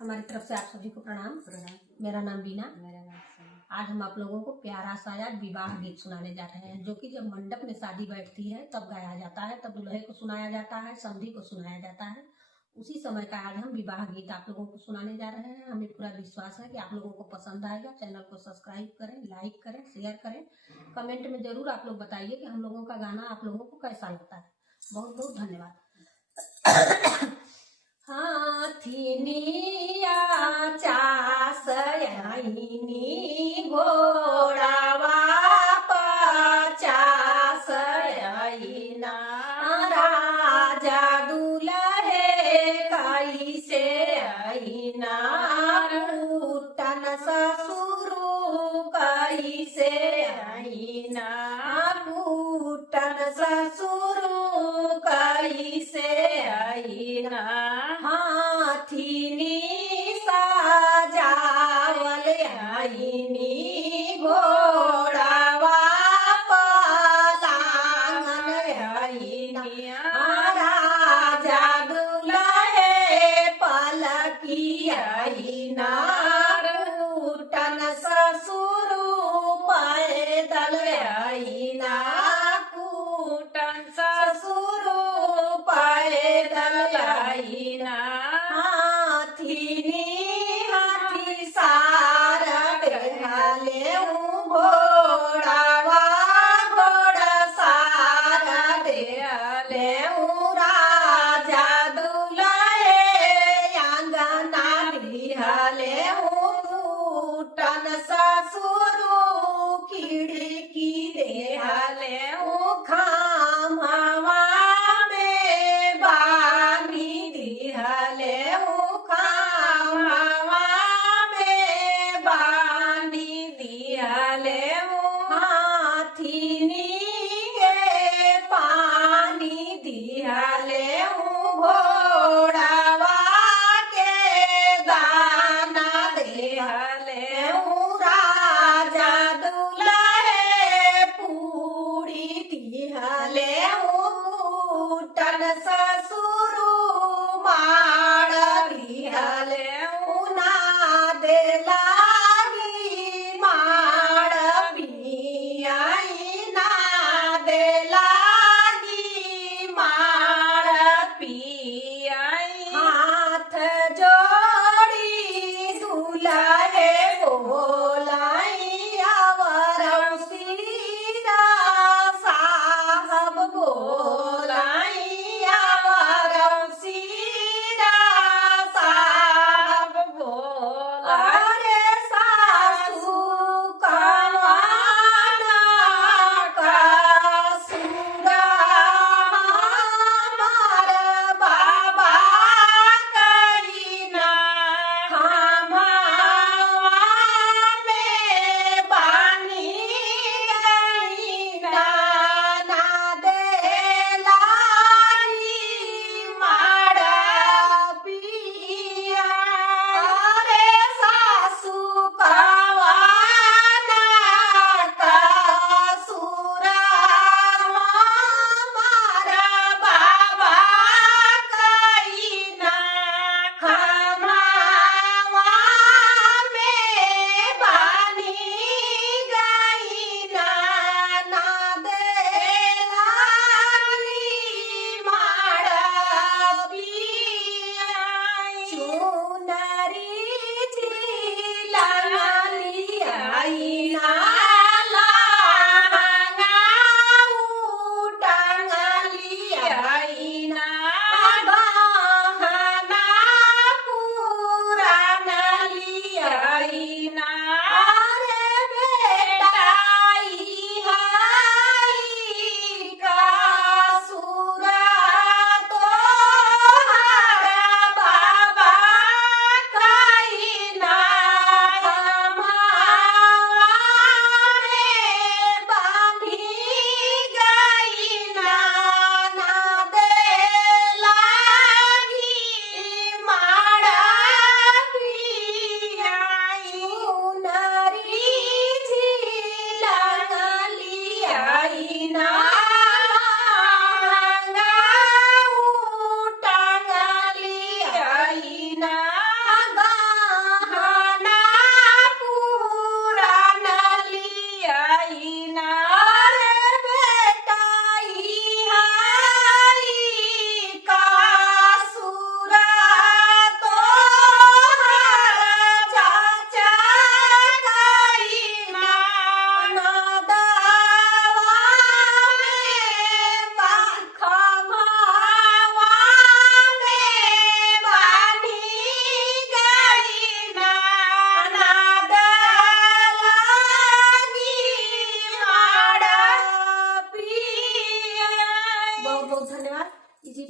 हमारी तरफ से आप सभी को प्रणाम। मेरा नाम बीना। आज हम आप लोगों को प्यारा सा यार विवाह गीत सुनाने जा रहे हैं, जो कि जब मंडप में शादी बैठती है तब गाया जाता है, तब दुल्हे को सुनाया जाता है, समधी को सुनाया जाता है। उसी समय का आज हम विवाह गीत आप लोगों को सुनाने जा रहे हैं। हमें पूरा विश्वास है कि आप लोगों को पसंद आएगा। चैनल को सब्सक्राइब करें, लाइक करें, शेयर करें। कमेंट में जरूर आप लोग बताइए कि हम लोगों का गाना आप लोगों को कैसा लगता है। बहुत बहुत धन्यवाद। हाथिनिया चासयाइनी घोड़ावा पचासयाइना राजा दुल्हे कैसे आइना कुटन ससुरु कैसे आइना कुटन ससुरु कैसे आइना हाथिनी सजावल आइनी घोड़ावा पलांगन आइनी राजा दुल्हे पलकी आइना कुटन ससुरु पैदल आइना कुटन ससुरु पैदल आइना हाथिनी हाथी सारा देहाले घोड़ावा घोड़ा सारा देहाले राजा दुल्हे अंगना दिहाले कुटन ससुरु खिड़की देहाले खामवा में बानी दिहाले खामवा में बानी दिहाले हाथिनी के पानी दिहाले घोड़ावा के दाना देहाले राजा दुल्हे पूरी दिहाले कुटन ससुरु माड़ दिहाले उना दे लागी माड़ पियाई ना दे लागी माड़ पियाई हाथ जोड़ी दुल्हे बोलाई अवर सीधा साहब बोलाई अवर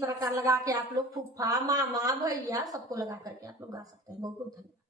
प्रकार लगा के आप लोग फूफा मामा भैया सबको लगा करके आप लोग गा सकते हैं। बहुत बहुत धन्यवाद।